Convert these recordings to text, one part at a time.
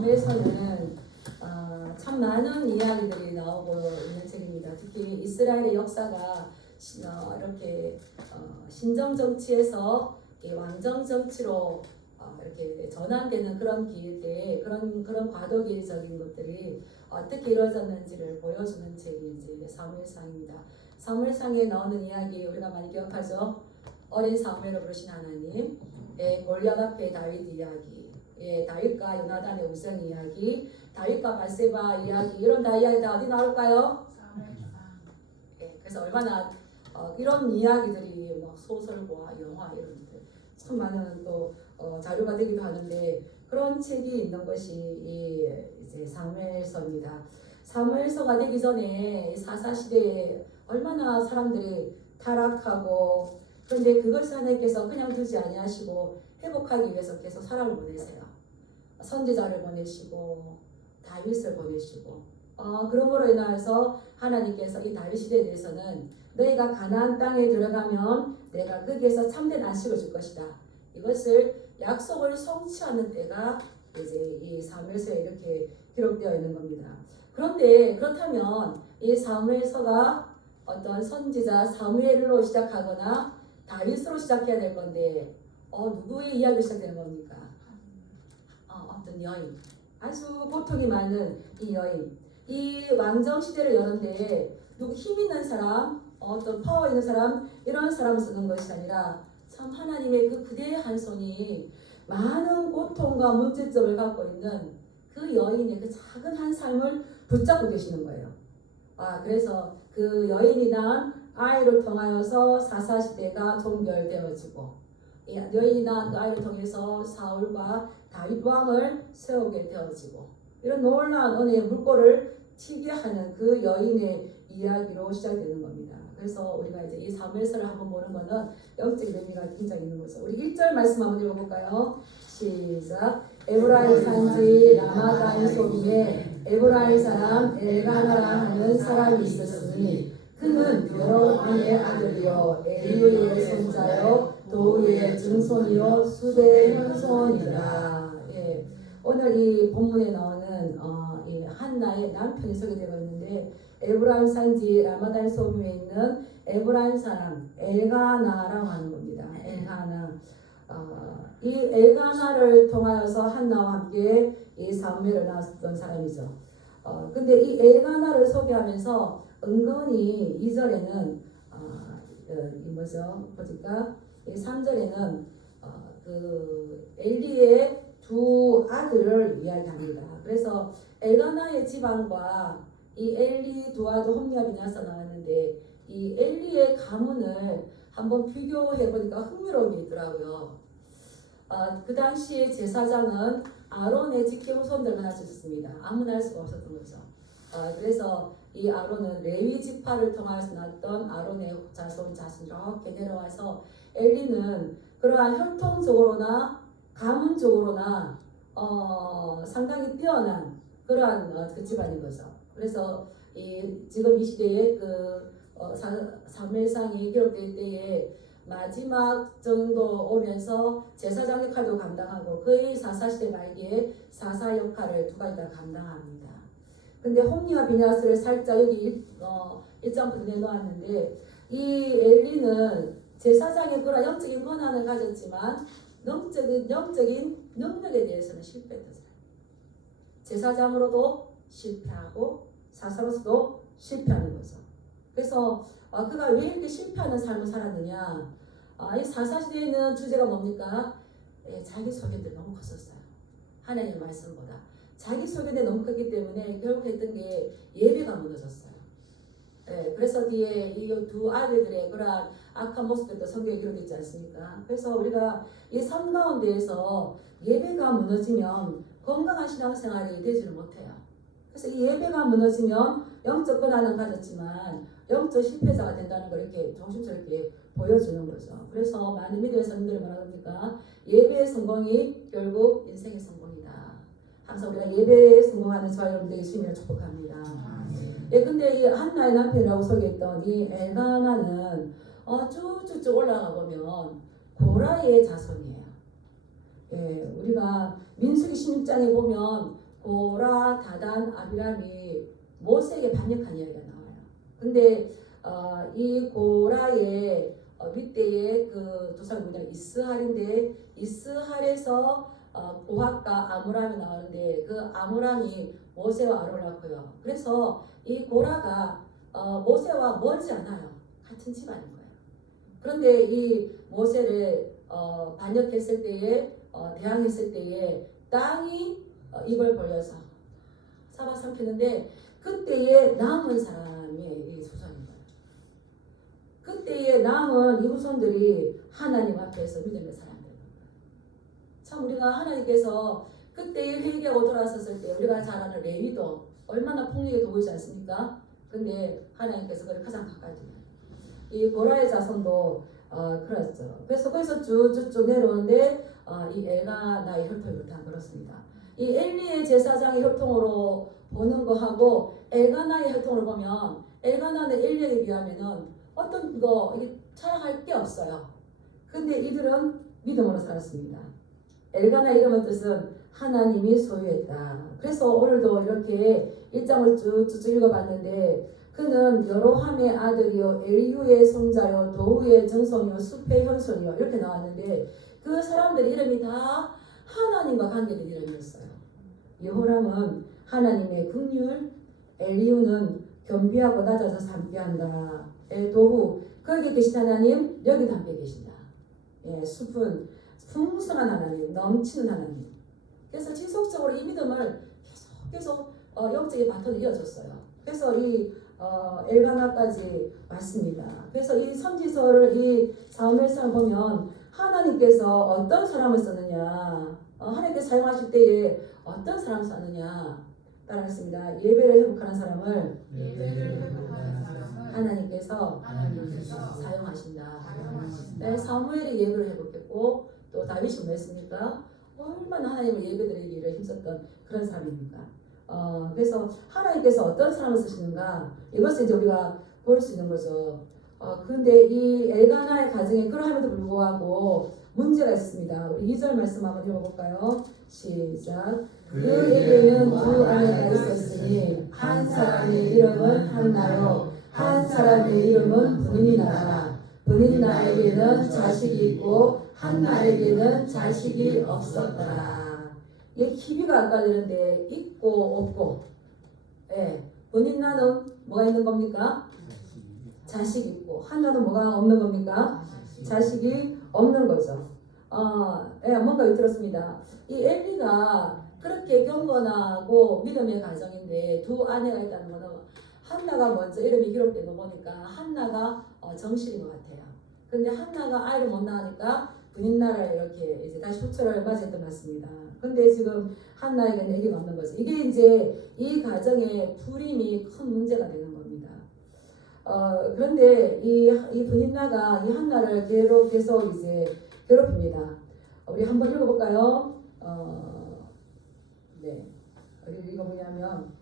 사무엘서는 참 많은 이야기들이 나오고 있는 책입니다. 특히 이스라엘의 역사가 이렇게 신정 정치에서 왕정 정치로 이렇게 전환되는 그런 기회 때 그런 과도기적인 것들이 어떻게 이루어졌는지를 보여주는 책이 이제 사무엘상입니다. 사무엘상에 나오는 이야기 우리가 많이 기억하죠. 어린 사무엘을 부르신 하나님, 골리앗 앞에 다윗 이야기, 다윗과 요나단의 우정 이야기, 다윗과 바세바 이야기, 이런 이야기 다 어디 나올까요? 그래서 얼마나 이런 이야기들이 막 소설과 영화 이런 것들 참 많은 또 자료가 되기도 하는데 그런 책이 있는 것이 이제 사무엘서입니다. 사무엘서가 되기 전에 사사 시대에 얼마나 사람들이 타락하고 그런데 그것을 하나님께서 그냥 두지 아니하시고 회복하기 위해서 계속 사람을 보내세요. 선지자를 보내시고 다윗을 보내시고 그러므로 인하여서 하나님께서 이 다윗 시대에 대해서는 너희가 가나안 땅에 들어가면 내가 거기에서 참된 안식을 줄 것이다. 이것을 약속을 성취하는 때가 이제 이 사무엘서에 이렇게 기록되어 있는 겁니다. 그런데 그렇다면 이 사무엘서가 어떤 선지자 사무엘로 시작하거나 다윗으로 시작해야 될 건데 누구의 이야기로 시작되는 겁니까? 어떤 여인, 아주 고통이 많은 이 여인, 이 왕정 시대를 여는데 누구 힘 있는 사람, 어떤 파워 있는 사람 이런 사람을 쓰는 것이 아니라 참 하나님의 그 그대한 손이 많은 고통과 문제점을 갖고 있는 그 여인의 그 작은 한 삶을 붙잡고 계시는 거예요. 그래서 그 여인이 낳은 아이를 통하여서 사사시대가 종결되어지고 여인이 낳은 그 아이를 통해서 사울과 다윗 왕을 세우게 되어지고 이런 놀라운 은혜의 물꼬를 튀게 하는 그 여인의 이야기로 시작되는 겁니다. 그래서 우리가 이제 이 사무엘서를 한번 보는 거는 영적인 의미가 굉장히 있는 거죠. 우리 1절 말씀 한번 읽어볼까요? 시작. 에브라임 산지 라마다임 소비에 에브라임 사람 엘가나라 하는 사람이 있었으니 그는 여로보암의 아들이요 엘리후의 손자요 도우의 증손이요 수대의 현손이라. 오늘 이 본문에 나오는 이 한나의 남편이 소개되고 있는데 에브라임 산지 라마다임 소비에 있는 에브라임 사람 엘가나라고 하는 겁니다. 엘가나. 이 엘가나를 통하여서 한나와 함께 이 사무엘을 낳았던 사람이죠. 근데 이 엘가나를 소개하면서 은근히 2절에는 뭐죠? 보니까 3절에는 그 엘리의 두 아들을 이야기합니다. 그래서 엘가나의 집안과 이 엘리 두 아들 홈리와 비냐스가 나왔는데 이 엘리의 가문을 한번 비교해 보니까 흥미로운 게 있더라고요. 그 당시에 제사장은 아론의 직계 후손들만 할 수 있었습니다. 아무나 할 수가 없었던 거죠. 그래서 이 아론은 레위 지파를 통해서 났던 아론의 자손 이렇게 내려와서 엘리는 그러한 혈통적으로나 가문적으로나 상당히 뛰어난 그러한 그 집안인 거죠. 그래서 지금 이 시대에 사무엘상이 기록될 때에 마지막 정도 오면서 제사장 역할도 감당하고 거의 사사시대 말기에 사사 역할을 두 가지 다 감당합니다. 근데 홈리와 비냐스를 살짝 여기 1장부터 내놓았는데 이 엘리는 제사장의 그런 영적인 권한을 가졌지만 영적인 능력에 대해서는 실패했던 사람. 제사장으로도 실패하고 사사로서도 실패하는 거죠. 그래서 그가 왜 이렇게 실패하는 삶을 살았느냐? 이 사사시대에는 주제가 뭡니까? 자기 소견들이 너무 컸었어요. 하나님의 말씀보다 자기 소견이 너무 컸기 때문에 결국 했던 게 예배가 무너졌어요. 그래서 뒤에 이 두 아들들의 그러한 악한 모습들도 성경에 기록되어 있지 않습니까? 그래서 우리가 이 삶 가운데에서 예배가 무너지면 건강한 신앙생활이 되지를 못해요. 그래서 이 예배가 무너지면 영적 권한은 가졌지만 영적 실패자가 된다는 걸 이렇게 조심스럽게 보여주는 거죠. 그래서 많은 믿음의 사람들이 뭐라 합니까? 예배의 성공이 결국 인생의 성공이다. 항상 우리가 예배에 성공하는 저와 여러분들에게 주님을 축복합니다. 근데 이 한나의 남편이라고 소개했던 이 엘가나는 쭉쭉쭉 올라가 보면 고라의 자손이에요. 우리가 민수기 16장에 보면 고라, 다단, 아비람이 모세에게 반역한 이야기가 나와요. 근데 이 고라의 밑에의 그 두 사람이 뭐냐 이스할인데 이스할에서 고핫과 아므람이 나오는데 그 아므람이 모세와 아론을 낳고요. 그래서 이 고라가 모세와 멀지 않아요. 같은 집안인 거예요. 그런데 이 모세를 반역했을 때에 대항했을 때에 땅이 입을 벌려서 잡아삼키는데 그때에 남은 사람이 이 후손인 거예요. 그때에 남은 이 후손들이 하나님 앞에서 믿음의 사람들. 참 우리가 하나님께서 그때에 회개하고 돌아섰을 때 우리가 잘 아는 레위도 얼마나 폭력에 도우지 않습니까? 근데 하나님께서 그를 가장 가까이 두어요. 이 고라의 자손도 그렇죠. 그래서 거기서 쭉쭉쭉 내려오는데 이 엘가나의 혈통이 다 그렇습니다. 이 엘리의 제사장의 혈통으로 보는 거하고 엘가나의 혈통을 보면 엘가나는 엘리에 비하면은 어떤 거 이게 자랑할 게 없어요. 근데 이들은 믿음으로 살았습니다. 엘가나 이름의 뜻은 하나님이 소유했다. 그래서 오늘도 이렇게 1장을 쭉쭉 읽어봤는데 그는 여로함의 아들이요 엘리후의 손자요 도후의 증손이요 숲의 현손이요 이렇게 나왔는데 그 사람들 이름이 다 하나님과 관계된 이름이었어요. 여호람은 하나님의 긍휼, 엘리후는 겸비하고 낮아서 삼비한다. 도후 거기 계신 하나님 여기도 함께 계신다. 숲은 풍성한 하나님, 넘치는 하나님. 그래서 지속적으로 이 믿음을 계속 영적인 바톤을 이어줬어요. 그래서 이 엘가나까지 왔습니다. 그래서 이 선지서를 이 사무엘상을 보면 하나님께서 어떤 사람을 썼느냐, 하나님께서 사용하실 때에 어떤 사람을 썼느냐 따라했습니다. 예배를 회복하는 사람을 하나님께서 사용하신다. 네, 사무엘이 예배를 회복했고 또 다윗이 뭐 했습니까? 얼마나 하나님을 예배드리기를 힘썼던 그런 사람입니까? 그래서 하나님께서 어떤 사람을 쓰시는가 이것을 이제 우리가 볼 수 있는 거죠. 그런데 이 엘가나의 가정에 그러함에도 불구하고 문제가 있습니다. 우리 2절 말씀 한번 읽어볼까요? 시작. 그에게는 두 아내가 있었으니 한 사람의 이름은 한나요 한 사람의 이름은 브니나라. 브니나에게는 자식이 있고 한나에게는 자식이 없었더라. 이 희비가 아까 되는데 있고 없고, 브니나는 뭐가 있는 겁니까? 자식이 있고 한나는 뭐가 없는 겁니까? 자식이 없는 거죠. 뭔가 들었습니다. 이 엘리가 그렇게 경건하고 믿음의 가정인데 두 아내가 있다는 거는 한나가 먼저 이름이 기록된 거 보니까 한나가 정실인 것 같아요. 근데 한나가 아이를 못 낳으니까 브니나를 이렇게 이제 다시 후처를 맞이했던 것 같습니다. 근데 지금 한나에게는 애기가 없는 거죠. 이게 이제 이 가정의 불임이 큰 문제가 되는 겁니다. 그런데 이 브니나가 이 한나를 계속 이제 괴롭힙니다. 우리 한번 읽어볼까요? 네. 우리 이거 뭐냐면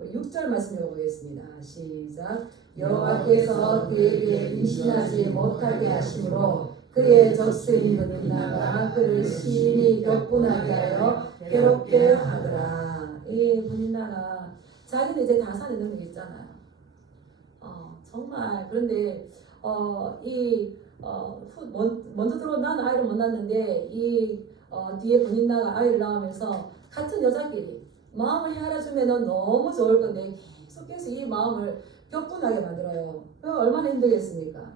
6절 말씀 읽어보겠습니다. 시작. 여호와께서 그에게 임신하지 못하게 하심으로 그의 적수인 브니나가 그를 심히 격분하게 하여 괴롭게 하더라. 이 브니나가 자기는 이제 다산에 있는 게 있잖아요. 정말 그런데 먼저 들어온 나는 아이를 못 낳았는데 뒤에 브니나가 아이를 낳으면서 같은 여자끼리 마음을 헤아려주면 너무 좋을 건데 계속해서 이 마음을 격분하게 만들어요. 얼마나 힘들겠습니까?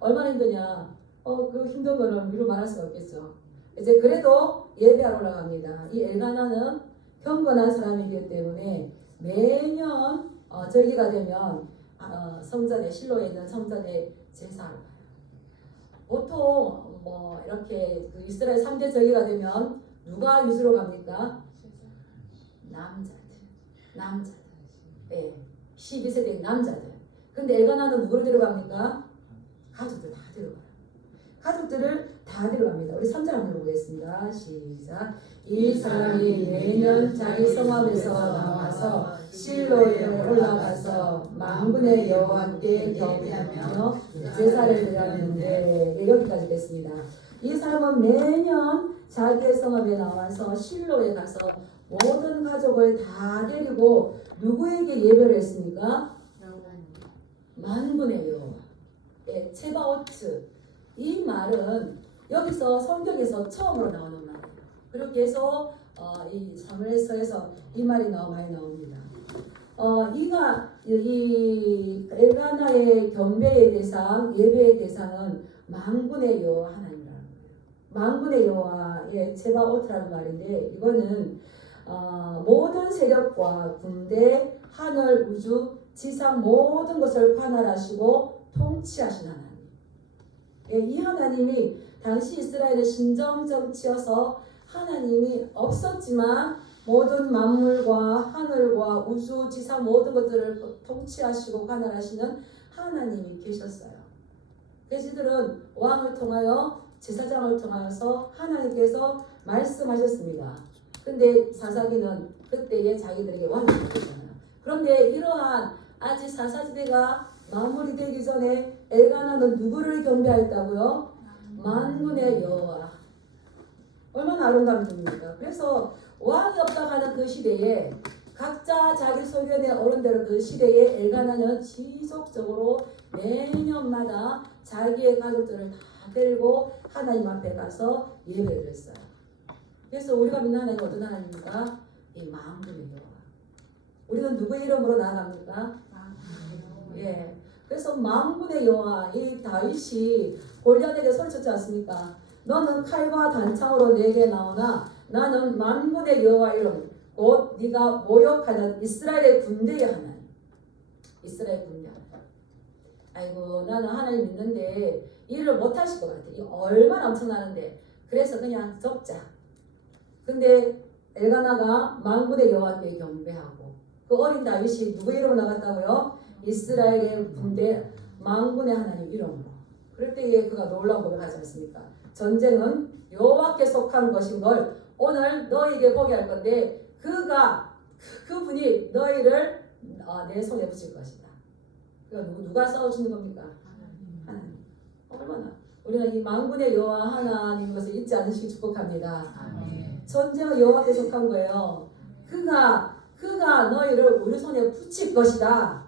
얼마나 힘드냐? 그 힘든 거는 미루 말할 수가 없겠죠. 이제 그래도 예배하러 올라갑니다. 이 엘가나는 경건한 사람이기 때문에 매년 절기가 되면 성전에 실로에 있는 성전에 제사를 가요. 보통 뭐 이렇게 그 이스라엘 3대 절기가 되면 누가 위주로 갑니까? 남자들. 12세대 남자들. 근데 엘가나는 누구를 데려갑니까? 가족들 다 데려가요. 가족들을 다 데려갑니다. 우리 3절 한번 읽어보겠습니다. 시작. 이 사람이 매년 자기 성읍에서 나와서 실로에 올라가서 만군의 여호와께 경배하며 제사를 드렸는데 여기까지 됐습니다. 이 사람은 매년 자기의 성읍에 나와서 실로에 가서 모든 가족을 다 데리고 누구에게 예배를 했습니까? 만군의 여호와. 예, 체바오트. 이 말은 여기서 성경에서 처음으로 나오는 말이에요. 그리고 계속 이 사무엘서에서 이 말이 많이 나옵니다. 이 엘가나의 경배의 대상, 예배의 대상은 만군의 여호와 하나님이라는 거예요. 만군의 여호와의 체바오트라는 말인데 이거는 모든 세력과 군대, 하늘, 우주, 지상 모든 것을 관할하시고 통치하신 하나님. 예, 이 하나님이 당시 이스라엘의 신정 정치여서 하나님이 없었지만 모든 만물과 하늘과 우주, 지상 모든 것들을 통치하시고 관할하시는 하나님이 계셨어요. 그래서 이들은 왕을 통하여 제사장을 통하여서 하나님께서 말씀하셨습니다. 근데 사사기는 그때에 자기들에게 왕이 되잖아요. 그런데 이러한 아직 사사시대가 마무리되기 전에 엘가나는 누구를 경배했다고요? 만군의 여호와. 얼마나 아름다운 분입니까? 그래서 왕이 없다고 하는 그 시대에 각자 자기 소견에 오른 대로 그 시대에 엘가나는 지속적으로 매년마다 자기의 가족들을 다 데리고 하나님 앞에 가서 예배를 했어요. 그래서 우리가 믿는 하나님 어떤 하나님입니까? 이 만군의 여호와. 우리는 누구의 이름으로 나아갑니까? 예. 그래서 만군의 여호와, 이 다윗이 골리앗에게 소리쳤지 않습니까? 너는 칼과 단창으로 내게 나오나 나는 만군의 여호와 이름 곧 네가 모욕하는 이스라엘의 군대의 하나님. 이스라엘 군대 하나님. 아이고 나는 하나님 믿는데 일을 못하실 것 같아. 이 얼마나 엄청나는데. 그래서 그냥 접자. 근데 엘가나가 만군의 여호와께 경배하고 그 어린 다윗이 누구 이름으로 나갔다고요? 이스라엘의 군대 만군의 하나님 이름으로. 그럴 때에 그가 놀라운 고백하지 않습니까? 전쟁은 여호와께 속한 것인 걸 오늘 너희에게 보게 할 건데 그분이 너희를 내 손에 붙일 것이다. 그러니까 누가 싸우시는 겁니까? 하나님. 얼마나 우리는 이 만군의 여호와 하나님 것을 잊지 않으시기 축복합니다. 전쟁은 여호와께 속한 거예요. 그가 너희를 우리 손에 붙일 것이다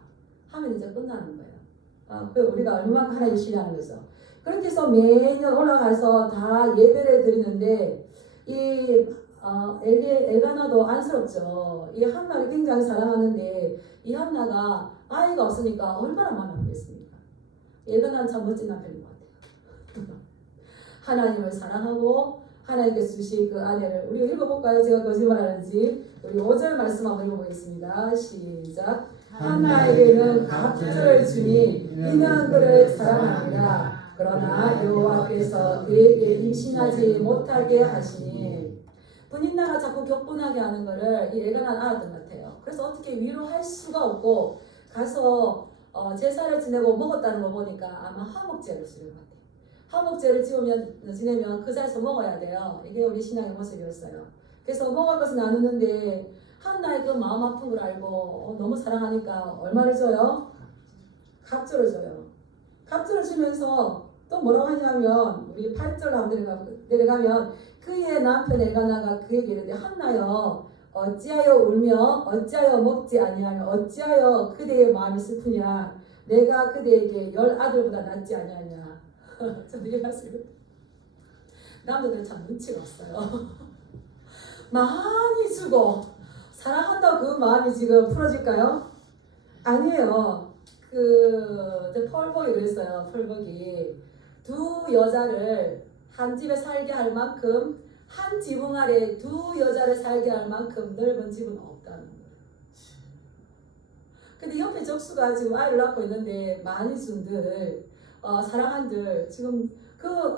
하면 이제 끝나는 거예요. 그 우리가 얼마나 하나님을 신뢰하는 거죠. 그렇게 해서 매년 올라가서 다 예배를 드리는데 이 엘가나도 안쓰럽죠. 이 한나를 굉장히 사랑하는데 이 한나가 아이가 없으니까 얼마나 마음이 아프겠습니까? 엘가나는 참 멋진 남편인 것 같아요. 하나님을 사랑하고 하나님께서 주신 그 아내를 우리 읽어볼까요? 제가 거짓말하는지 우리 5절 말씀 한번 읽어보겠습니다. 시작. 한나에게는 갑절을 주니 이는 그를 사랑합니다. 그러나 여호와께서 그에게 임신하지 못하게 하시니 분인나가 자꾸 격분하게 하는 거를 이 엘가나는 알았던 것 같아요. 그래서 어떻게 위로할 수가 없고 가서 제사를 지내고 먹었다는 거 보니까 아마 화목제를 지낸 것 같아요. 화목제를 지내면 그 자리에서 먹어야 돼요. 이게 우리 신앙의 모습이었어요. 그래서 먹을 것은 나누는데 한나의 그 마음 아픈 걸 알고 너무 사랑하니까 얼마를 줘요? 갑절을 줘요. 갑절을 주면서 또 뭐라고 하냐면 우리 8절 한번 내려가면 그의 남편 엘가나가 그에게 이르되 한나여 어찌하여 울며 어찌하여 먹지 아니하며 어찌하여 그대의 마음이 슬프냐 내가 그대에게 10아들보다 낫지 아니하냐. 저는 이게 말씀이 남자들은 참 눈치가 없어요. 많이 주고 사랑한다고 그 마음이 지금 풀어질까요? 아니에요. 펄벅이 그랬어요. 펄벅이 두 여자를 한 집에 살게 할 만큼 한 지붕 아래 두 여자를 살게 할 만큼 넓은 집은 없다는 거예요. 근데 옆에 적수가 지금 아이를 낳고 있는데 많이 준들 사랑한들 지금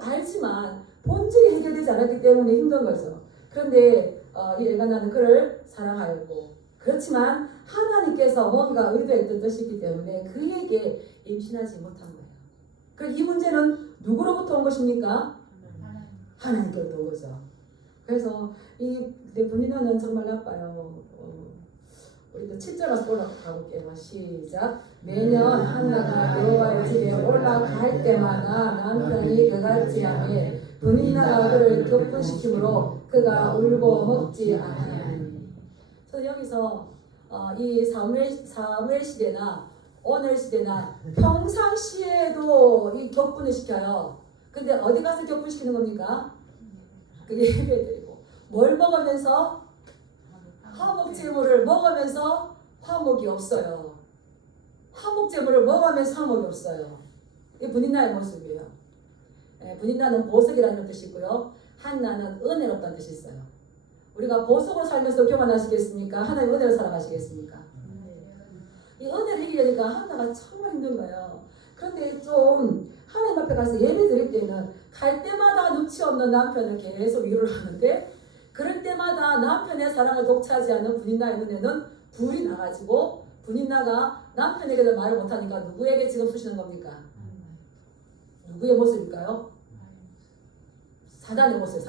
알지만 본질이 해결되지 않았기 때문에 힘든 거죠. 그런데 이 엘가나는 그를 사랑하였고 그렇지만 하나님께서 뭔가 의도했던 뜻이기 때문에 그에게 임신하지 못한 거예요. 그럼 이 문제는 누구로부터 온 것입니까? 하나님께로부터 온 거죠. 그래서 내 분인하는 정말 나빠요. 우리도 7절에서 올라가 볼게요. 시작. 매년 한나가 여호와의 집에 올라갈 때마다 남편이 그같이 하매 분인나가 그를 격분시키므로 그가 울고 먹지 아니하니. 저는 여기서 이 사무엘 시대나 오늘 시대나 평상시에도 이 격분을 시켜요. 근데 어디 가서 격분시키는 겁니까? 그게 예배드리고 뭘 먹으면서 화목제물을 먹으면서 화목이 없어요. 화목제물을 먹으면서 화목이 없어요. 이게 분인나의 모습이에요. 분인나는 보석이라는 뜻이 있고요. 한나는 은혜롭다는 뜻이 있어요. 우리가 보석으로 살면서 교만하시겠습니까? 하나님 은혜로 살아가시겠습니까? 이 은혜를 이기려니까 한나가 정말 힘든 거예요. 그런데 좀 하나님 앞에 가서 예배 드릴 때는 갈 때마다 눈치 없는 남편을 계속 위로를 하는데 그럴 때마다 남편의 사랑을 독차지하는 분인나의 눈에는 불이 나가지고 분인나가 남편에게도 말을 못하니까 누구에게 지금 쑤시는 겁니까? 누구의 모습일까요? 사단의 모습,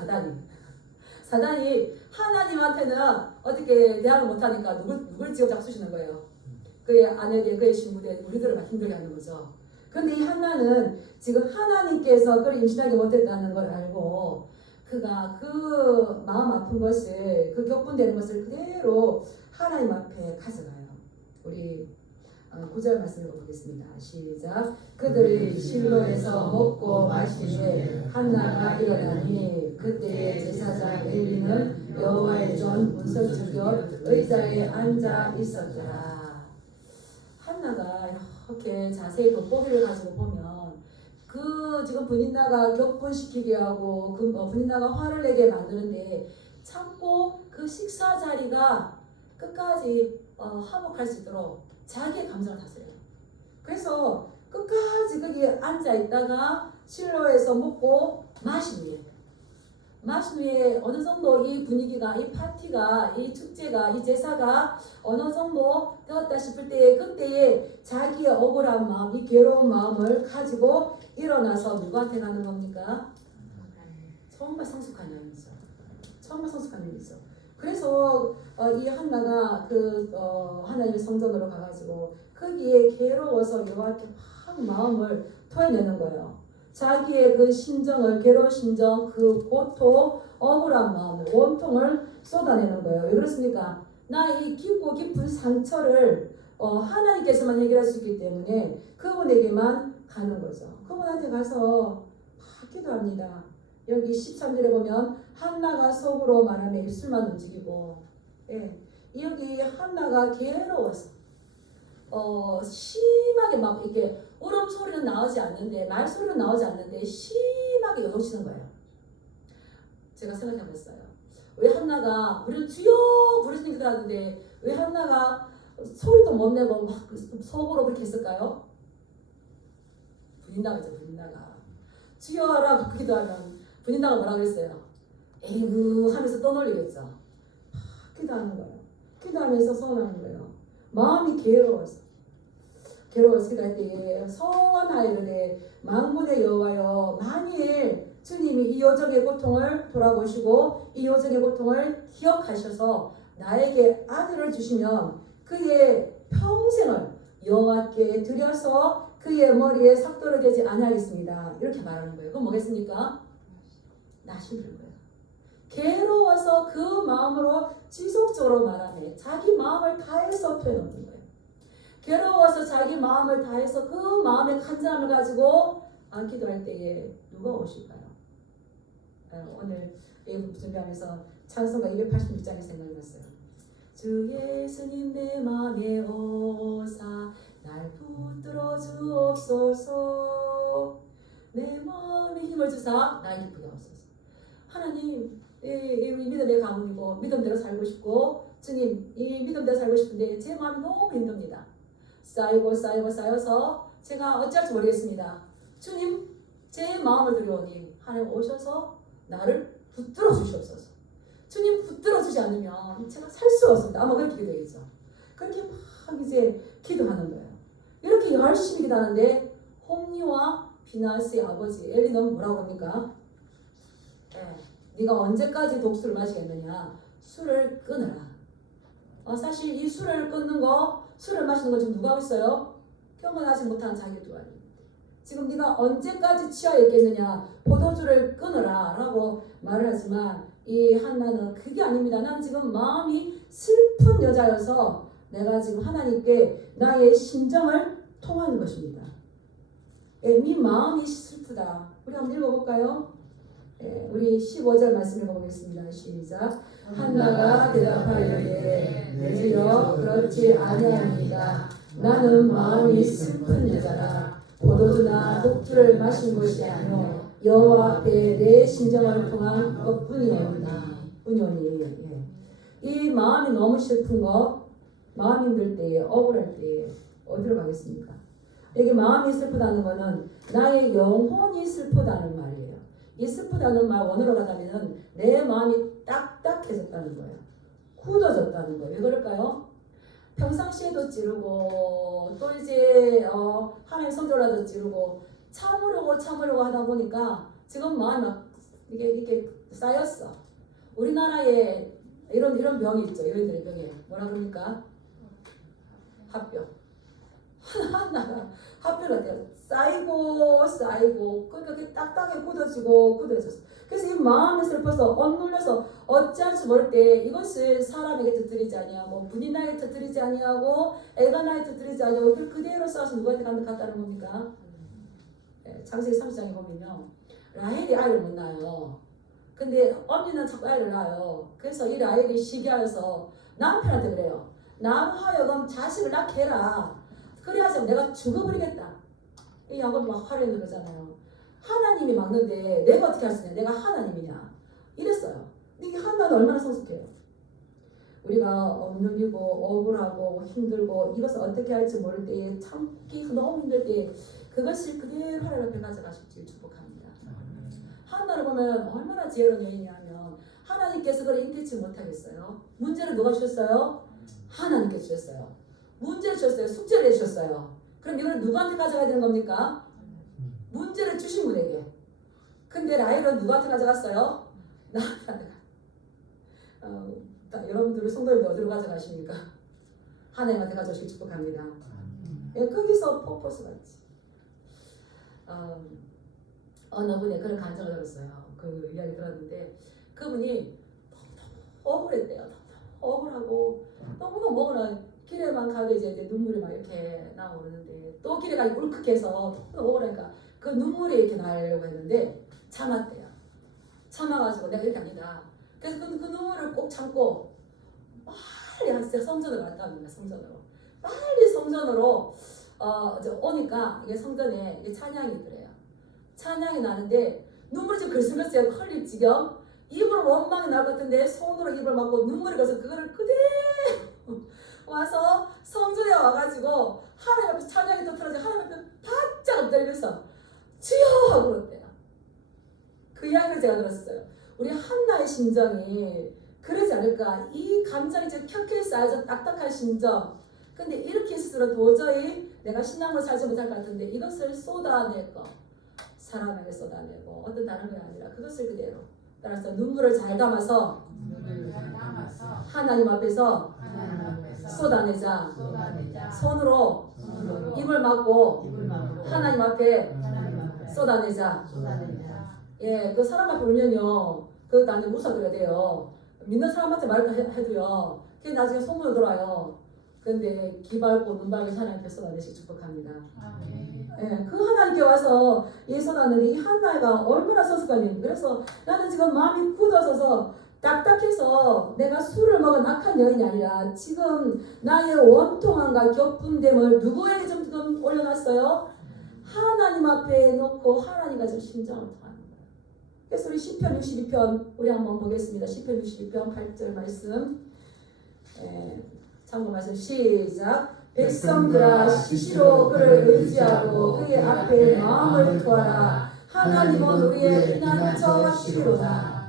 사단이 하나님한테는 어떻게 대화를 못하니까 누굴 지금 자꾸 쑤시는 거예요. 그의 아내에게, 그의 신부에 우리들을 막 힘들게 하는 거죠. 그런데 이 한나는 지금 하나님께서 그를 임신하지 못했다는 걸 알고 그가 그 마음 아픈 것을, 그 격분되는 것을 그대로 하나님 앞에 가져가요. 우리 9절 말씀 읽어보겠습니다. 시작. 그들이 실로에서 먹고 마시기에 한나가 일어나니 그때 제사장 엘리는 여호와의 전 문설주곁 의자에 앉아 있었더라. 한나가 이렇게 자세히 돋보기를 가지고 보면 그 지금 분인나가 격분시키게 하고 그 분인나가 화를 내게 만드는데 참고 그 식사 자리가 끝까지 화목할 수 있도록 자기의 감정을 다스려요. 그래서 끝까지 거기 앉아 있다가 실로에서 먹고 마신 후에 어느 정도 이 분위기가, 이 파티가, 이 축제가, 이 제사가 어느 정도 되었다 싶을 때에 그때에 자기의 억울한 마음, 이 괴로운 마음을 가지고 일어나서 누구한테 가는 겁니까? 정말 성숙한 여인이죠. 정말 성숙한 여인이죠. 그래서 이 한나가 하나님의 성전으로 가가지고 거기에 괴로워서 여호와께 막 마음을 토해내는 거예요. 자기의 그 심정을, 괴로운 심정, 그 고통, 억울한 마음을, 원통을 쏟아내는 거예요. 왜 그렇습니까? 나 이 깊고 깊은 상처를 하나님께서만 해결할 수 있기 때문에 그분에게만 가는 거죠. 그분한테 가서 막 기도합니다. 여기 13절에 보면 한나가 속으로 말하며 입술만 움직이고, 여기 한나가 괴로워서 심하게 막 이렇게 울음소리는 나오지 않는데, 말소리는 나오지 않는데 심하게 요동치는 거예요. 제가 생각해 봤어요. 왜 한나가 우리를 주여 부르시는 기도 하는데 왜 한나가 소리도 못 내고 막 속으로 그렇게 했을까요? 분인나가죠. 분인나가 주여라고 기도하면 분인나가 뭐라고 했어요? 에이구 하면서 떠놀리겠죠. 기도하는 거예요. 기도하면서 서운하는 거예요. 마음이 괴로워서 기도할 때에 서원하이르되 만군의 여호와여, 만일 주님이 이 여정의 고통을 돌아보시고 이 여정의 고통을 기억하셔서 나에게 아들을 주시면 그의 평생을 여호와께 드려서 그의 머리에 삭도를 대지 아니하겠습니다. 이렇게 말하는 거예요. 그건 뭐겠습니까? 나시는 거예요. 괴로워서 그 마음으로 지속적으로 말하네. 자기 마음을 다해서 표현하는 거예요. 괴로워서 자기 마음을 다해서 그 마음의 간절함을 가지고 기도할 때에 누가 오실까요? 오늘 예배 준비하면서 찬송가 286장이 생각났어요. 주 예수님 내 맘에 오사 날 붙들어 주옵소서. 내 마음에 힘을 주사 날 기쁘게 하옵소서. 하나님, 이 믿음의 가문이고 믿음대로 살고 싶고 주님, 이 믿음대로 살고 싶은데 제 마음이 너무 힘듭니다. 쌓여서 제가 어찌할지 모르겠습니다. 주님, 제 마음을 들여오니 하나님 오셔서 나를 붙들어 주시옵소서. 주님 붙들어 주지 않으면 제가 살 수가 없습니다. 아마 그렇게 기도했죠. 그렇게 막 이제 기도하는 거예요. 이렇게 열심히 기도하는데 홈리와 비나스의 아버지 엘리는 뭐라고 합니까? 네가 언제까지 독수를 마시겠느냐? 술을 끊어라. 사실 이 술을 끊는 거, 술을 마시는 거 지금 누가 하고 있어요? 경건하지 못한 자기 두 아들. 지금 네가 언제까지 취하여 있겠느냐? 포도주를 끊어라 라고 말을 하지만 이 한나는 그게 아닙니다. 난 지금 마음이 슬픈 여자여서 내가 지금 하나님께 나의 심정을 통하는 것입니다. 네 마음이 슬프다. 우리 한번 읽어볼까요? 네, 우리 15절 말씀 읽어보겠습니다. 시작. 한나가 대답하여되 내지여 그렇지 아니하니이다. 나는 마음이 슬픈 여자라. 포도주나 독주를 마신 것이 아니오 여호와 앞에 내 심정을 통한 것뿐이옵니다. 이 마음이 너무 슬픈 것, 마음 힘들 때에, 억울할 때에 어디로 가겠습니까? 여기 마음이 슬프다는 것은 나의 영혼이 슬프다는 말이에요. 이 슬프다는 말 원어로 가자면 내 마음이 딱딱해졌다는 거예요. 굳어졌다는 거예요. 왜 그럴까요? 평상시에도 찌르고 또 이제 하나님 성전라도 찌르고 참으려고 하다 보니까 지금 마음이 막 이게 쌓였어. 우리나라에 이런 병이 있죠. 여인들의 병에 뭐라 그럽니까? 합병. 하나가 합병 같아요. 쌓이고 그렇게 딱딱하게 굳어졌어. 그래서 이 마음이 슬퍼서 억눌려서 어찌할 줄 모를 때 이것을 사람에게 터뜨리지 아니하고 부인에게 터뜨리지 아니하고 애가 나에 터뜨리지 아니하고 그대로 쌓아서 누구한테 갖다는 겁니까? 창세기 30장에 보면요. 라헬이 아이를 못 낳아요. 근데 언니는 자꾸 아이를 낳아요. 그래서 이 라헬이 시기하여서 남편한테 그래요. 나로 하여금 자식을 낳게 해라. 그래야지 내가 죽어버리겠다. 이 야곱이 막 화를 내는 거잖아요. 하나님이 막는데 내가 어떻게 할 수 있냐? 내가 하나님이냐? 이랬어요. 이게 한나는 얼마나 성숙해요. 우리가 억눌리고 억울하고 힘들고 이것을 어떻게 할지 모를 때에 참기 너무 힘들 때 그것을 그대로 하나님 앞에 가져가실지 축복합니다. 한나를 보면 얼마나 지혜로운 여인이냐면 하나님께서 그걸 인기치 못하겠어요. 문제를 누가 주셨어요? 하나님께서 주셨어요. 문제를 주셨어요. 숙제를 해주셨어요. 그럼 이걸 누구한테 가져가야 되는 겁니까? 문제를 주신 분에게. 근데 라헬은 누구한테 가져갔어요? 나한테. 여러분들은 성도님들 어디로 가져가십니까? 하나님한테 가져오시길 축복합니다. 거기서 퍼포스가 있지. 어느 분이 그런 간증을 들었어요. 그 이야기 들었는데 그분이 너무 억울했대요. 너무 억울하고 너무너무 억울한 길에만 가도 이제 눈물이 막 이렇게 나오는데 또 길에 가기 울컥해서 너무 억울하니까 그 눈물이 이렇게 나려고 했는데 참았대요. 참아가지고 내가 이렇게 합니다. 그래서 그 눈물을 꼭 참고 빨리 성전으로 갔다 옵니다. 성전으로 빨리 성전으로 오니까 이게 성전에 이게 찬양이 있더래요. 찬양이 나는데 눈물이 좀 글썽글썽 흘릴 지경 입으로 원망이 나올 것 같은데 손으로 입을 막고 눈물이 가서 그거를 그대로 와서 성전에 와가지고 하나님 앞에 찬양이 터뜨려서 하나님 앞에 바짝 엎드리면서 주여 하고 그랬대요. 그 이야기를 제가 들었어요. 우리 한나의 심정이 그러지 않을까. 이 감정이 지금 켜켜이 쌓여서 딱딱한 심정. 근데 이렇게 있을수록 도저히 내가 신앙으로 살지 못할 것 같은데 이것을 쏟아내고 사람에게 쏟아내고 어떤 다른 게 아니라 그것을 그대로 따라서 눈물을 잘 담아서 하나님 앞에서 쏟아내자. 손으로 입을 막고 하나님 앞에 쏟아내자. 예, 그 사람 앞에 울면요, 그것도 나한테 무서워야 돼요. 믿는 사람한테 말을 해도요, 그게 나중에 소문으로 돌아요. 그런데 귀 밟고 눈 밟고 하나님 앞에 쏟아내시기 축복합니다. 예, 그 하나님께 와서 이 쏟았는데 이 한나가 얼마나 성숙한지. 그래서 나는 지금 마음이 굳어져서 딱딱해서 내가 술을 먹은 악한 여인이 아니라 지금 나의 원통함과 격분됨을 누구에게 좀 지금 올려놨어요? 하나님 앞에 놓고 하나님과 좀 심정을 통하는 거예요. 그래서 우리 시편 62편 우리 한번 보겠습니다. 시편 62편 8절 말씀. 참고 말씀 시작. 백성들아 시시로 그를 의지하고 그의 앞에 마음을 두어라. 하나님은 우리의 피난처시로다.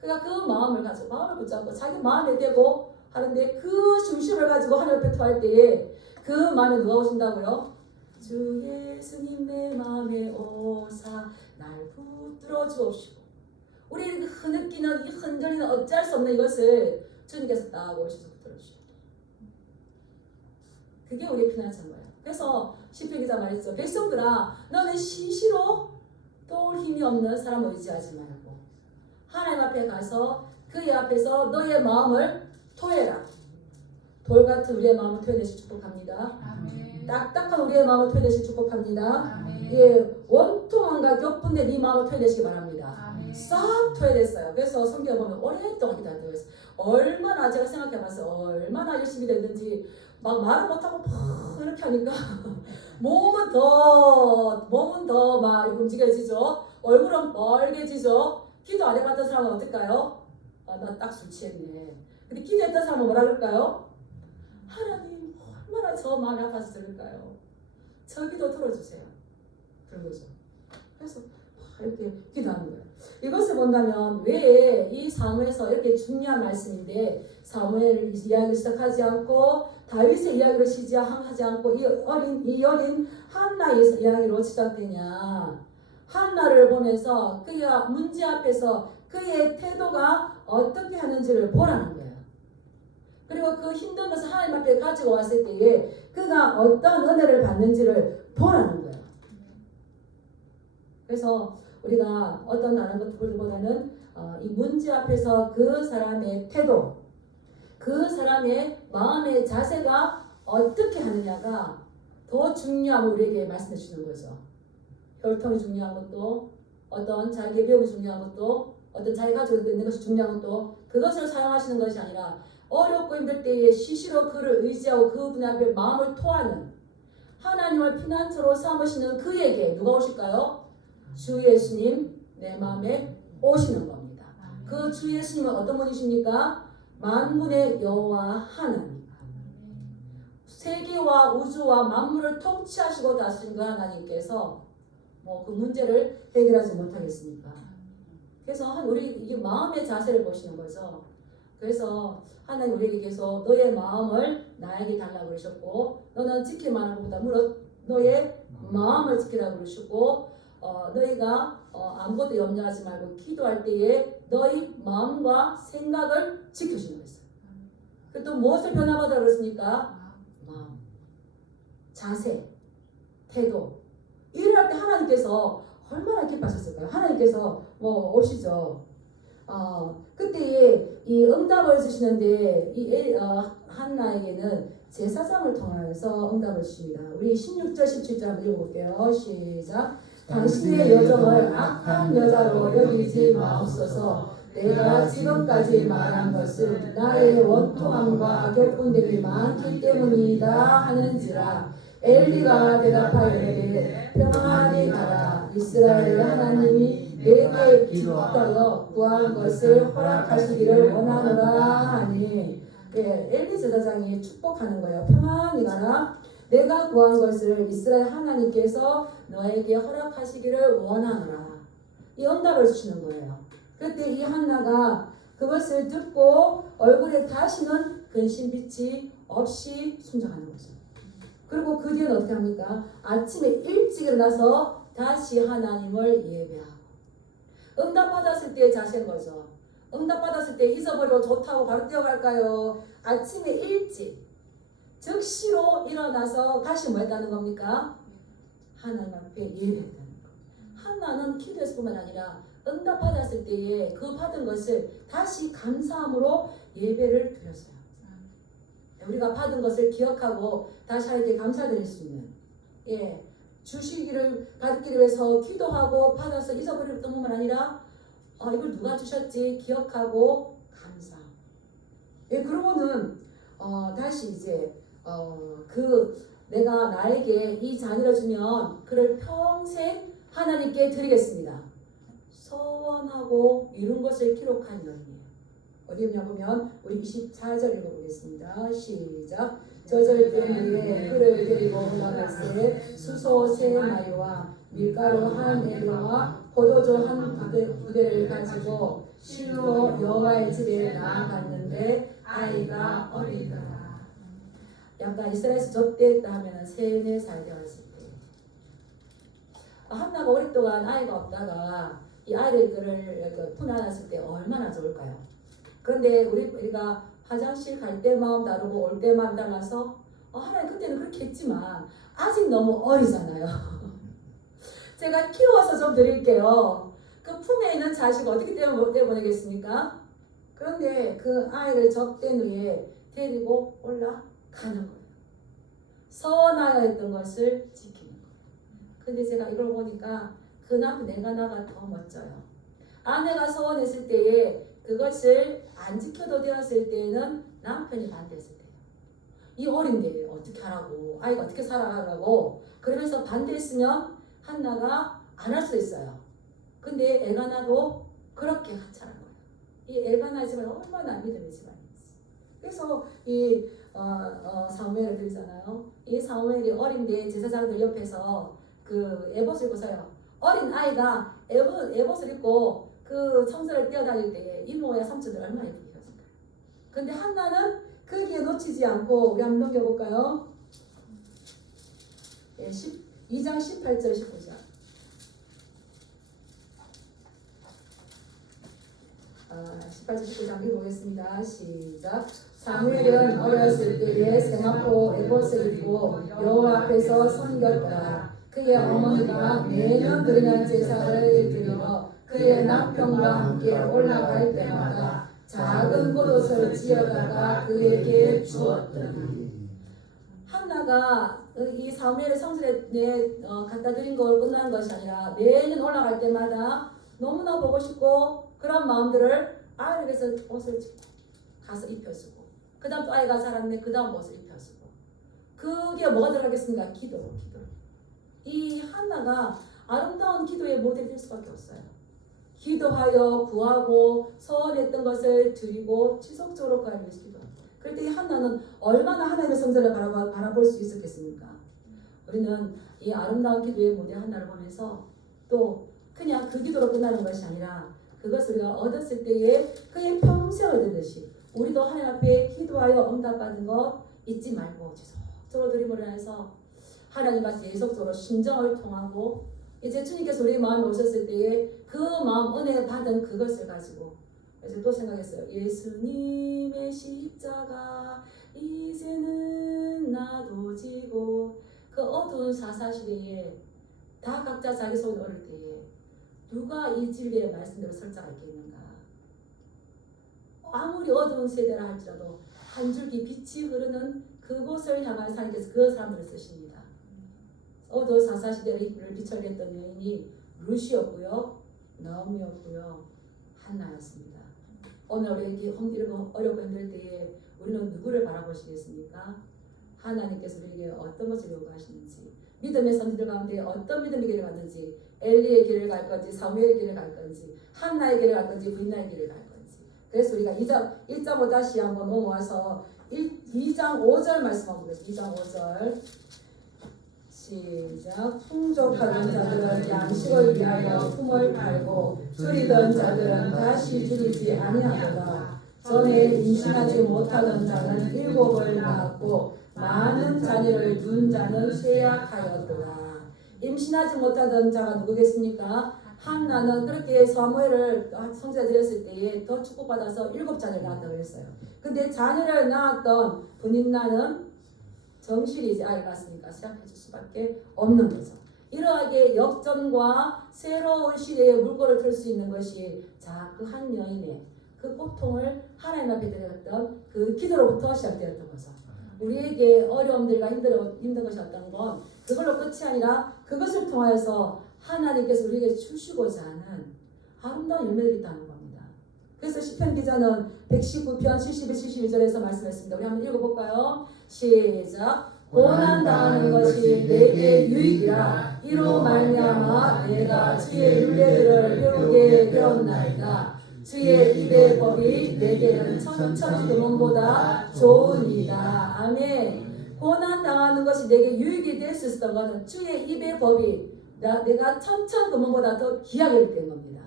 그러니까 그 마음을 가지고 마음을 붙잡고 자기 마음에 대고 하는데 그 중심을 가지고 하나님 앞에 토할 때에 그 마음에 누가 오신다고요? 주 예수님 내 마음에 오사 날 붙들어 주옵시고. 우리 흐느끼는 이 흔들리는 어찌할 수 없는 이것을 주님께서 딱 오셔서 붙들어 주시고. 그게 우리의 피난처인 거예요. 그래서 시편 기자 말했죠. 백성들아 너는 시시로 또 힘이 없는 사람 의지하지 말고 하나님 앞에 가서 그의 앞에서 너의 마음을 토해라. 돌 같은 우리의 마음을 토해내시 축복합니다. 아멘. 딱딱한 우리의 마음을 토해내시 축복합니다. 아멘. 예, 원통함과 격분된 네 마음을 토해내시기 바랍니다. 아멘. 싹 토해냈어요. 그래서 성경 보면 오랫동안 기도한다고 했어요. 얼마나 제가 생각해봤어요. 얼마나 열심히 됐는지 막 말을 못하고 막 이렇게 하니까 몸은 더 막 움직여지죠. 얼굴은 빨개지죠. 기도 안 해봤던 사람은 어떨까요? 아, 나 딱 술 취했네. 근데 기도했던 사람은 뭐라 그럴까요? 하나님 얼마나 저 마음이 아파서 들을까요? 저 기도 들어주세요. 그런 거죠. 그래서 이렇게 기도하는 거예요. 이것을 본다면 왜 이 사무에서 이렇게 중요한 말씀인데 사무엘 이야기를 시작하지 않고 다윗의 이야기로 시작하지 않고 이 어린 한나의 이야기로 시작되냐? 한나를 보면서 그가 문제 앞에서 그의 태도가 어떻게 하는지를 보라는 거예요. 그리고 그 힘든 것을 하나님 앞에 가지고 왔을 때에 그가 어떤 은혜를 받는지를 보라는 거예요. 그래서 우리가 어떤 다른 것보다는 이 문제 앞에서 그 사람의 태도, 그 사람의 마음의 자세가 어떻게 하느냐가 더 중요하고 우리에게 말씀해 주시는 거죠. 혈통이 중요한 것도, 어떤 자기의 배움이 중요한 것도, 어떤 자기가 가지고 있는 것이 중요한 것도 그것을 사용하시는 것이 아니라 어렵고 힘들 때에 시시로 그를 의지하고 그분 앞에 마음을 토하는 하나님을 피난처로 삼으시는 그에게 누가 오실까요? 주 예수님 내 마음에 오시는 겁니다. 그 주 예수님은 어떤 분이십니까? 만군의 여호와 하나님, 세계와 우주와 만물을 통치하시고 다스린 그 하나님께서 뭐 그 문제를 해결하지 못하겠습니까? 그래서 우리 이게 마음의 자세를 보시는 거죠. 그래서 하나님 우리에게 계속 너의 마음을 나에게 달라고 그러셨고, 너는 지킬 만한 것보다 너의 마음을 지키라고 그러셨고, 너희가 아무것도 염려하지 말고 기도할 때에 너희 마음과 생각을 지켜주는 거였어요. 또 무엇을 변화받으라 그랬습니까? 마음, 자세, 태도. 일을 할 때 하나님께서 얼마나 기뻐하셨을까요? 하나님께서 오시죠. 그때에 이 응답을 주시는데 한나에게는 제사장을 통하여서 응답을 주십니다. 우리 16절 17절 한번 읽어볼게요. 시작. 당신의 여정을 악한 여자로 여기지 마옵소서. 내가 지금까지 말한 것은 나의 원통함과 격분됨이 많기 때문이다 하는지라. 엘리가 대답하여되 평안히 가라. 이스라엘 하나님이 내게 기뻐하여 구한 것을 허락하시기를 원하노라 하니, 엘리 제사장이 축복하는 거예요. 평안히 가라. 내가 구한 것을 이스라엘 하나님께서 너에게 허락하시기를 원하노라. 이 응답을 주시는 거예요. 그때 이 한나가 그것을 듣고 얼굴에 다시는 근심빛이 없이 순종하는 거죠. 그리고 그 뒤에는 어떻게 합니까? 아침에 일찍 일어나서 다시 하나님을 예배하고, 응답받았을 때의 자세인 거죠. 응답받았을 때 잊어버리고 좋다고 바로 뛰어갈까요? 아침에 일찍 즉시로 일어나서 다시 뭐 했다는 겁니까? 하나님 앞에 예배했다는 거. 한나는 기도했을 뿐만 아니라 응답받았을 때에 그 받은 것을 다시 감사함으로 예배를 드렸어요. 우리가 받은 것을 기억하고 다시 하나님께 감사드릴 수 있는, 주시기를 받기를 위해서 기도하고 받아서 잊어버릴 뿐만 아니라 이걸 누가 주셨지 기억하고 감사. 그러고는 다시 이제 내가 나에게 이 자녀를 주면 그를 평생 하나님께 드리겠습니다. 서원하고 이룬 것을 기록한 여인이에요. 어디였냐 보면 우리 24절 읽어보겠습니다. 시작. 저절된 위에 꿀을 데리고 나갔을 수소 세 마리와 밀가루 한 에바와 포도주 한 부대를 가지고 실로 여호와의 집에 나아갔는데 아이가 어리더라. 약간 이스라엘에서 접대했다 하면 3-4살 되었을 때, 한나가 오랫동안 아이가 없다가 이 아이를 품에 안았을 때 얼마나 좋을까요? 그런데 우리가 화장실 갈 때 마음 다르고 올 때 마음 달라서 하나님 그때는 그렇게 했지만 아직 너무 어리잖아요. 제가 키워서 좀 드릴게요. 그 품에 있는 자식을 어떻게 떼어보내겠습니까? 그런데 그 아이를 접대 위에 데리고 올라가는 거예요. 서원하여 했던 것을 지키는 거예요. 근데 제가 이걸 보니까 그 남편 엘가나가 더 멋져요. 아내가 서원했을 때에 그것을 안 지켜도 되었을 때에는 남편이 반대했을 때예요. 이 어린데 어떻게 하라고, 아이가 어떻게 살아가라고 그러면서 반대했으면 한나가 안 할 수도 있어요. 근데 엘가나도 그렇게 하차한 거예요. 이 엘가나 집은 얼마나 믿음의 집안이었어요. 그래서 이 사무엘을 드리잖아요. 이 사무엘이 어린데 제사장들 옆에서 그 에봇을 입고 서요. 어린 아이가 에봇을 입고 그 성전을 뛰어다닐 때에 이모야 삼촌들 얼마나 예쁘게 입었을까요? 근데 한나는 거기에 놓치지 않고 우리 한번 넘겨볼까요? 2장 18절 19절 18절 19절 읽어보겠습니다. 시작. 사무엘은 어렸을 때에 세마포 에봇을 입고 여호와 앞에서 섬겼더라. 그의 어머니가 매년 드리는 제사를 드리러 그의 남편과 함께 올라갈 때마다 작은 겉옷을 지어다가 그에게 주었더니 한나가 이 사무엘의 성전에 갖다 드린 걸 끝나는 것이 아니라 매년 올라갈 때마다 너무나 보고 싶고 그런 마음들을 아이를 위해서 옷을 가서 입혀주고 그 다음 또 아이가 자랐네 그 다음 옷을 입혀주고 그게 뭐가 들어가겠습니까? 기도. 이 한나가 아름다운 기도의 모델이 될 수밖에 없어요. 기도하여 구하고 서원했던 것을 드리고 지속적으로 그 아이를 위해서 기도합니다. 그럴 때 이 한나는 얼마나 하나님의 성전을 바라볼 수 있었겠습니까? 우리는 이 아름다운 기도의 모델 한나를 보면서 또 그냥 그 기도로 끝나는 것이 아니라 그것을 우리가 얻었을 때에 그의 평생을 얻듯이 우리도 하나님 앞에 기도하여 응답받은 것 잊지 말고 지속적으로 드림으로 해서 하나님과 계속적으로 심정을 통하고 이제 주님께서 우리 마음에 오셨을 때에 그 마음 은혜 받은 그것을 가지고 그래서 또 생각했어요. 예수님의 십자가 이제는 나도 지고 그 어두운 사사시대에 다 각자 자기 손을 얻을 때에 누가 이 진리의 말씀대로 설정할 게 있는가? 아무리 어두운 세대라 할지라도 한 줄기 빛이 흐르는 그곳을 향한 하나님께서 그 사람들을 쓰십니다. 어두운 사사시대를 비춰냈던 여인이 룻이었고요, 나오미였고요, 한나였습니다. 오늘 우리에게 어렵고 힘들 때에 우리는 누구를 바라보시겠습니까? 하나님께서 우리에게 어떤 것을 요구하시는지, 믿음의 선지들 가운데 어떤 믿음의 길을 갔는지, 엘리의 길을 갈 건지, 사무엘의 길을 갈 건지, 한나의 길을 갈 건지, 브이나의 길을 갈 건지. 그래서 우리가 1장으로 다시 한번 넘어와서 2장 5절 말씀 한번 보겠습니다. 2장 5절 시작. 풍족하던 자들은 양식을 위하여 품을 팔고 줄이던 자들은 다시 줄이지 아니하더라. 전에 임신하지 못하던 자는 7을 낳았고 많은 자녀를 둔 자는 쇠약하였더라. 임신하지 못하던 자가 누구겠습니까? 한나는 그렇게 사무엘을 성전에 드렸을 때에 더 축복받아서 7자녀를 낳았다고 했어요. 근데 자녀를 낳았던 분인나는 정실이지 아이를 낳았으니까 쇠약해질 수밖에 없는 거죠. 이러하게 역전과 새로운 시대의 물꼬를 틀 수 있는 것이 자, 그 한 여인의 그 고통을 하나님 앞에 드렸던 그 기도로부터 시작되었던 거죠. 우리에게 어려움들과 힘든 것이 어떤 건 그걸로 끝이 아니라 그것을 통하여서 하나님께서 우리에게 주시고자 하는 아름다운 열매들이 있다는 겁니다. 그래서 시편 기자는 119편 71, 72절에서 말씀했습니다. 우리 한번 읽어볼까요? 시작. 고난당하는 것이 내게 유익이라 이로 말미암아 내가 주의 율례들을 배우게 되었나이다. 주의 입의 법이 내게는 천천금보다 좋으니이다. 아멘. 고난당하는 것이 내게 유익이 될 수 있었던 것은 주의 입의 법이 내가 천천금보다 더 귀하게 된 겁니다.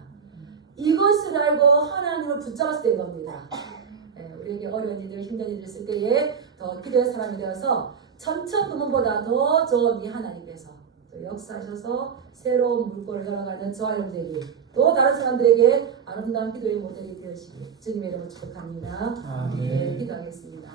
이것을 알고 하나님을 붙잡았을 때인 겁니다. 우리에게 어려운 일들, 힘든 일들 있을 때에 더 기도의 사람이 되어서 천천금보다 더 좋은 이 하나님께서 또 역사하셔서 새로운 물꼬를 열어가는 저와 여러분들이 또 다른 사람들에게 아름다운 기도의 모델이 되시길 주님의 이름으로 축복합니다. 네, 기도하겠습니다.